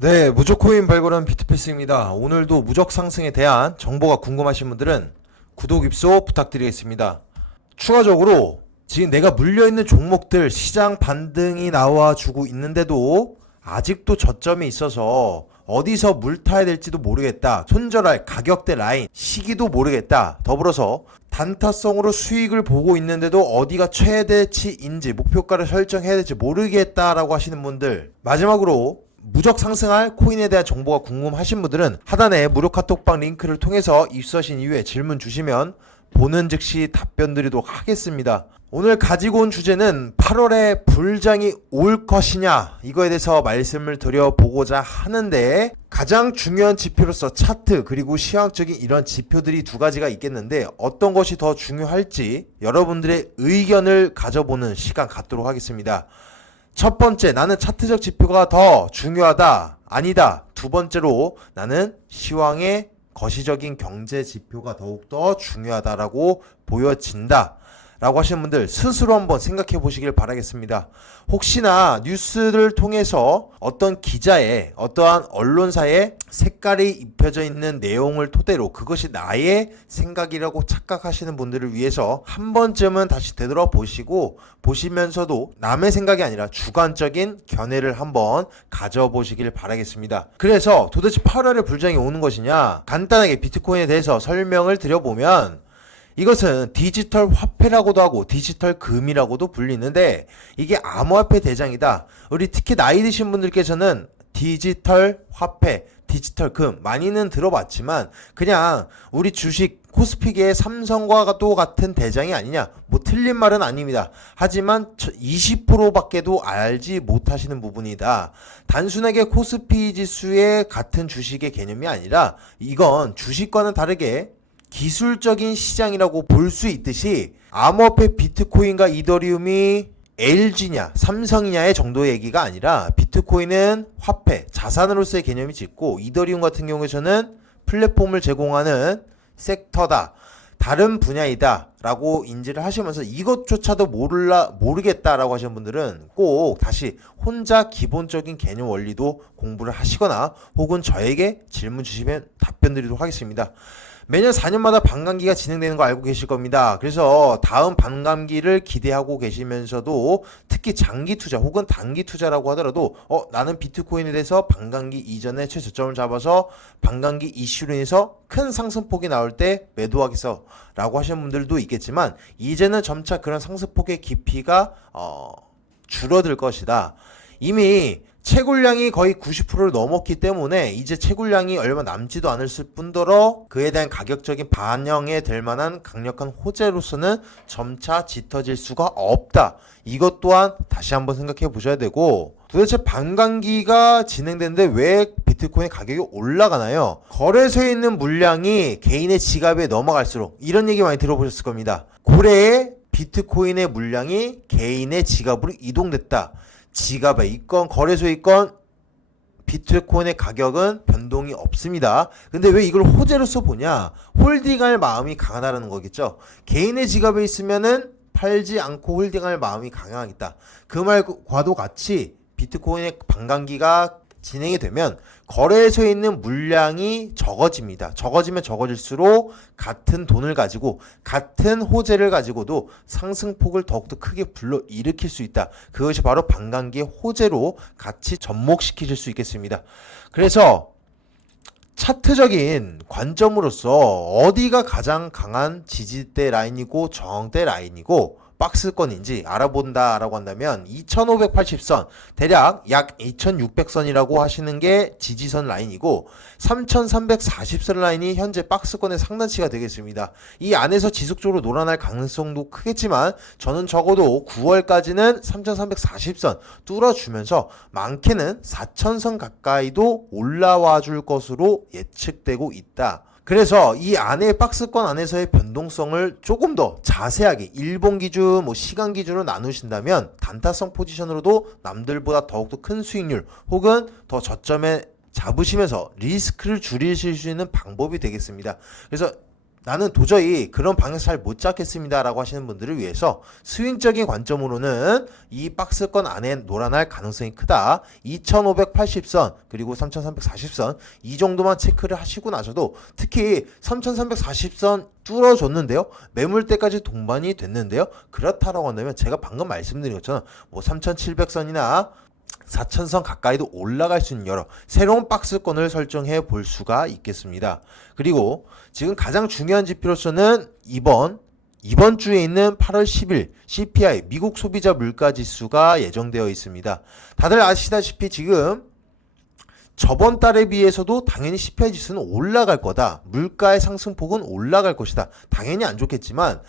네, 무조코인 발굴한 비트패스입니다. 오늘도 무적 상승에 대한 정보가 궁금하신 분들은 구독 입소 부탁드리겠습니다. 추가적으로 지금 내가 물려있는 종목들 시장 반등이 나와주고 있는데도 아직도 저점이 있어서 어디서 물 타야 될지도 모르겠다. 손절할 가격대 라인, 시기도 모르겠다. 더불어서 단타성으로 수익을 보고 있는데도 어디가 최대치인지 목표가를 설정해야 될지 모르겠다라고 하시는 분들, 마지막으로 무적 상승할 코인에 대한 정보가 궁금하신 분들은 하단에 무료 카톡방 링크를 통해서 입수하신 이후에 질문 주시면 보는 즉시 답변 드리도록 하겠습니다. 오늘 가지고 온 주제는 8월에 불장이 올 것이냐, 이거에 대해서 말씀을 드려보고자 하는데, 가장 중요한 지표로서 차트 그리고 시황적인 이런 지표들이 두 가지가 있겠는데 어떤 것이 더 중요할지 여러분들의 의견을 가져보는 시간 갖도록 하겠습니다. 첫 번째, 나는 차트적 지표가 더 중요하다, 아니다. 두 번째로, 나는 시황의 거시적인 경제 지표가 더욱더 중요하다라고 보여진다 라고 하시는 분들 스스로 한번 생각해 보시길 바라겠습니다. 혹시나 뉴스를 통해서 어떤 기자의, 어떠한 언론사의 색깔이 입혀져 있는 내용을 토대로 그것이 나의 생각이라고 착각하시는 분들을 위해서 한 번쯤은 다시 되돌아보시고, 보시면서도 남의 생각이 아니라 주관적인 견해를 한번 가져보시길 바라겠습니다. 그래서 도대체 8월에 불장이 오는 것이냐, 간단하게 비트코인에 대해서 설명을 드려보면, 이것은 디지털 화폐라고도 하고 디지털 금이라고도 불리는데 이게 암호화폐 대장이다. 우리 특히 나이 드신 분들께서는 디지털 화폐, 디지털 금 많이는 들어봤지만 그냥 우리 주식 코스피계의 삼성과 또 같은 대장이 아니냐, 뭐 틀린 말은 아닙니다. 하지만 20%밖에도 알지 못하시는 부분이다. 단순하게 코스피 지수의 같은 주식의 개념이 아니라 이건 주식과는 다르게 기술적인 시장이라고 볼 수 있듯이 암호화폐 비트코인과 이더리움이 LG냐 삼성이냐의 정도의 얘기가 아니라 비트코인은 화폐, 자산으로서의 개념이 짙고 이더리움 같은 경우에는 플랫폼을 제공하는 섹터다, 다른 분야이다 라고 인지를 하시면서 이것조차도 모르겠다라고 하시는 분들은 꼭 다시 혼자 기본적인 개념 원리도 공부를 하시거나 혹은 저에게 질문 주시면 답변 드리도록 하겠습니다. 매년 4년마다 반감기가 진행되는 거 알고 계실 겁니다. 그래서 다음 반감기를 기대하고 계시면서도 특히 장기 투자 혹은 단기 투자라고 하더라도 나는 비트코인에 대해서 반감기 이전에 최저점을 잡아서 반감기 이슈로 인해서 큰 상승폭이 나올 때 매도하겠어 라고 하시는 분들도 있겠지만, 이제는 점차 그런 상승폭의 깊이가 줄어들 것이다. 이미 채굴량이 거의 90%를 넘었기 때문에 이제 채굴량이 얼마 남지도 않을 뿐더러 그에 대한 가격적인 반영에 될 만한 강력한 호재로서는 점차 짙어질 수가 없다. 이것 또한 다시 한번 생각해 보셔야 되고, 도대체 반감기가 진행되는데 왜 비트코인 가격이 올라가나요? 거래소에 있는 물량이 개인의 지갑에 넘어갈수록, 이런 얘기 많이 들어보셨을 겁니다. 고래의 비트코인의 물량이 개인의 지갑으로 이동됐다. 지갑에 있건 거래소에 있건 비트코인의 가격은 변동이 없습니다. 근데 왜 이걸 호재로서 보냐? 홀딩할 마음이 강하다는 거겠죠. 개인의 지갑에 있으면은 팔지 않고 홀딩할 마음이 강하겠다. 그 말과도 같이 비트코인의 반감기가 진행이 되면 거래소에 있는 물량이 적어집니다. 적어지면 적어질수록 같은 돈을 가지고 같은 호재를 가지고도 상승폭을 더욱더 크게 불러일으킬 수 있다. 그것이 바로 반감기의 호재로 같이 접목시키실 수 있겠습니다. 그래서 차트적인 관점으로서 어디가 가장 강한 지지대 라인이고 저항대 라인이고 박스권인지 알아본다라고 한다면 2580선, 대략 약 2600선이라고 하시는 게 지지선 라인이고 3340선 라인이 현재 박스권의 상단치가 되겠습니다. 이 안에서 지속적으로 놀아날 가능성도 크겠지만 저는 적어도 9월까지는 3340선 뚫어주면서 많게는 4000선 가까이도 올라와 줄 것으로 예측되고 있다. 그래서 이 안에 박스권 안에서의 변동성을 조금 더 자세하게 일본 기준, 시간 기준으로 나누신다면 단타성 포지션으로도 남들보다 더욱더 큰 수익률 혹은 더 저점에 잡으시면서 리스크를 줄이실 수 있는 방법이 되겠습니다. 그래서 나는 도저히 그런 방향 잘 못 잡겠습니다 라고 하시는 분들을 위해서 스윙적인 관점으로는 이 박스권 안에 놀아날 가능성이 크다. 2580선 그리고 3340선 이 정도만 체크를 하시고 나서도, 특히 3340선 뚫어줬는데요, 매물대까지 동반이 됐는데요, 그렇다라고 한다면 제가 방금 말씀드린 것처럼 뭐 3700선이나 4000선 가까이도 올라갈 수 있는 여러 새로운 박스권을 설정해 볼 수가 있겠습니다. 그리고 지금 가장 중요한 지표로서는 이번 주에 있는 8월 10일 CPI 미국 소비자 물가 지수가 예정되어 있습니다. 다들 아시다시피 지금 저번 달에 비해서도 당연히 CPI 지수는 올라갈 거다. 물가의 상승폭은 올라갈 것이다. 당연히 안 좋겠지만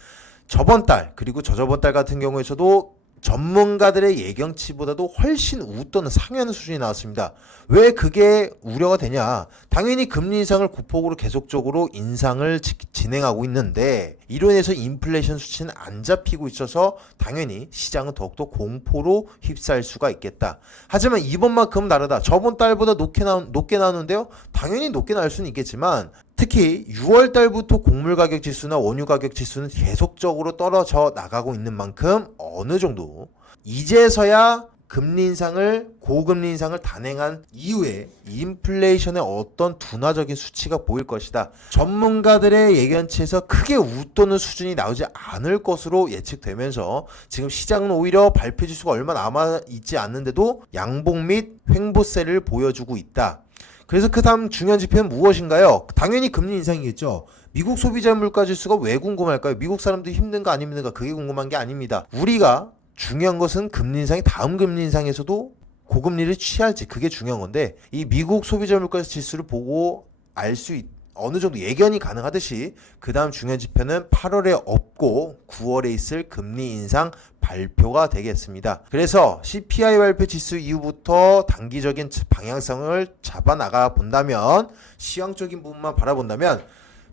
저번 달 그리고 저저번 달 같은 경우에서도 전문가들의 예견치보다도 훨씬 웃도는 상회하는 수준이 나왔습니다. 왜 그게 우려가 되냐? 당연히 금리 인상을 고폭으로 계속적으로 인상을 진행하고 있는데 이로 인해서 인플레이션 수치는 안 잡히고 있어서 당연히 시장은 더욱더 공포로 휩싸일 수가 있겠다. 하지만 이번만큼 다르다. 저번 달보다 높게 나오는데요, 당연히 높게 나올 수는 있겠지만 특히 6월 달부터 곡물 가격 지수나 원유 가격 지수는 계속적으로 떨어져 나가고 있는 만큼 어느 정도 이제서야 금리 인상을, 고금리 인상을 단행한 이후에 인플레이션의 어떤 둔화적인 수치가 보일 것이다. 전문가들의 예견치에서 크게 웃도는 수준이 나오지 않을 것으로 예측되면서 지금 시장은 오히려 발표 지수가 얼마 남아 있지 않는데도 양봉 및 횡보세를 보여주고 있다. 그래서 그 다음 중요한 지표는 무엇인가요? 당연히 금리 인상이겠죠. 미국 소비자 물가 지수가 왜 궁금할까요? 미국 사람들이 힘든가 안 힘든가 그게 궁금한 게 아닙니다. 우리가 중요한 것은 금리 인상이 다음 금리 인상에서도 고금리를 취할지, 그게 중요한 건데 이 미국 소비자 물가 지수를 보고 알 수 어느 정도 예견이 가능하듯이 그 다음 중요한 지표는 8월에 없고 9월에 있을 금리 인상 발표가 되겠습니다. 그래서 CPI 발표 지수 이후부터 단기적인 방향성을 잡아나가 본다면, 시황적인 부분만 바라본다면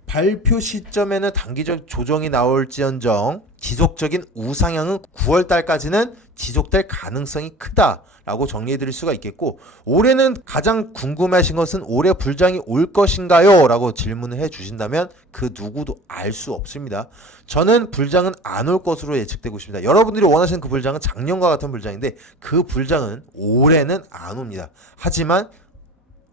발표 시점에는 단기적 조정이 나올지언정 지속적인 우상향은 9월 달까지는 지속될 가능성이 크다라고 정리해 드릴 수가 있겠고, 올해는 가장 궁금하신 것은 올해 불장이 올 것인가요? 라고 질문을 해 주신다면 그 누구도 알 수 없습니다. 저는 불장은 안 올 것으로 예측되고 있습니다. 여러분들이 원하시는 그 불장은 작년과 같은 불장인데 그 불장은 올해는 안 옵니다. 하지만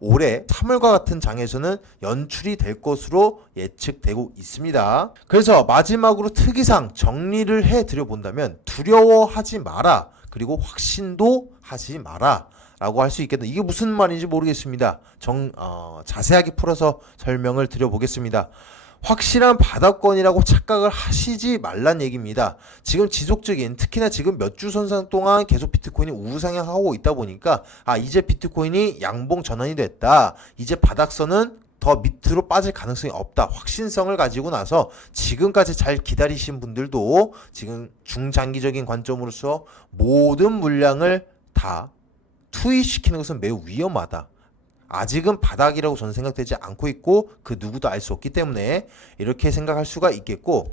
올해 3월과 같은 장에서는 연출이 될 것으로 예측되고 있습니다. 그래서 마지막으로 특이상 정리를 해드려 본다면 두려워하지 마라, 그리고 확신도 하지 마라 라고 할 수 있겠다. 이게 무슨 말인지 모르겠습니다. 자세하게 풀어서 설명을 드려보겠습니다. 확실한 바닥권이라고 착각을 하시지 말란 얘기입니다. 지금 지속적인, 특히나 지금 몇 주 선상 동안 계속 비트코인이 우상향하고 있다 보니까 이제 비트코인이 양봉 전환이 됐다, 이제 바닥선은 더 밑으로 빠질 가능성이 없다, 확신성을 가지고 나서 지금까지 잘 기다리신 분들도 지금 중장기적인 관점으로서 모든 물량을 다 투입시키는 것은 매우 위험하다. 아직은 바닥이라고 저는 생각되지 않고 있고 그 누구도 알 수 없기 때문에 이렇게 생각할 수가 있겠고,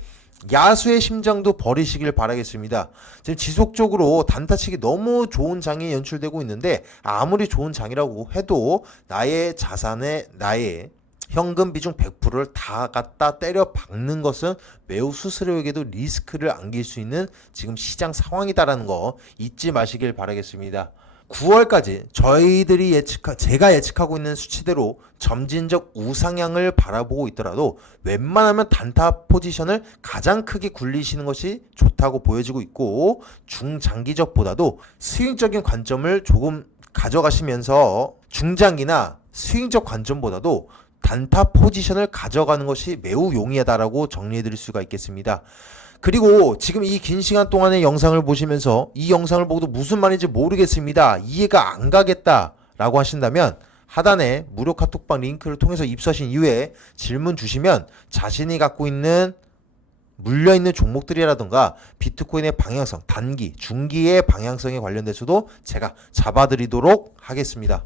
야수의 심장도 버리시길 바라겠습니다. 지금 지속적으로 단타치기 너무 좋은 장이 연출되고 있는데 아무리 좋은 장이라고 해도 나의 자산에 나의 현금 비중 100%를 다 갖다 때려 박는 것은 매우 스스로에게도 리스크를 안길 수 있는 지금 시장 상황이다라는 거 잊지 마시길 바라겠습니다. 9월까지 제가 예측하고 있는 수치대로 점진적 우상향을 바라보고 있더라도 웬만하면 단타 포지션을 가장 크게 굴리시는 것이 좋다고 보여지고 있고, 중장기적보다도 스윙적인 관점을 조금 가져가시면서 중장기나 스윙적 관점보다도 단타 포지션을 가져가는 것이 매우 용이하다라고 정리해 드릴 수가 있겠습니다. 그리고 지금 이 긴 시간 동안의 영상을 보시면서 이 영상을 보고도 무슨 말인지 모르겠습니다, 이해가 안 가겠다 라고 하신다면 하단에 무료 카톡방 링크를 통해서 입수하신 이후에 질문 주시면 자신이 갖고 있는 물려있는 종목들이라던가 비트코인의 방향성, 단기, 중기의 방향성에 관련돼서도 제가 잡아드리도록 하겠습니다.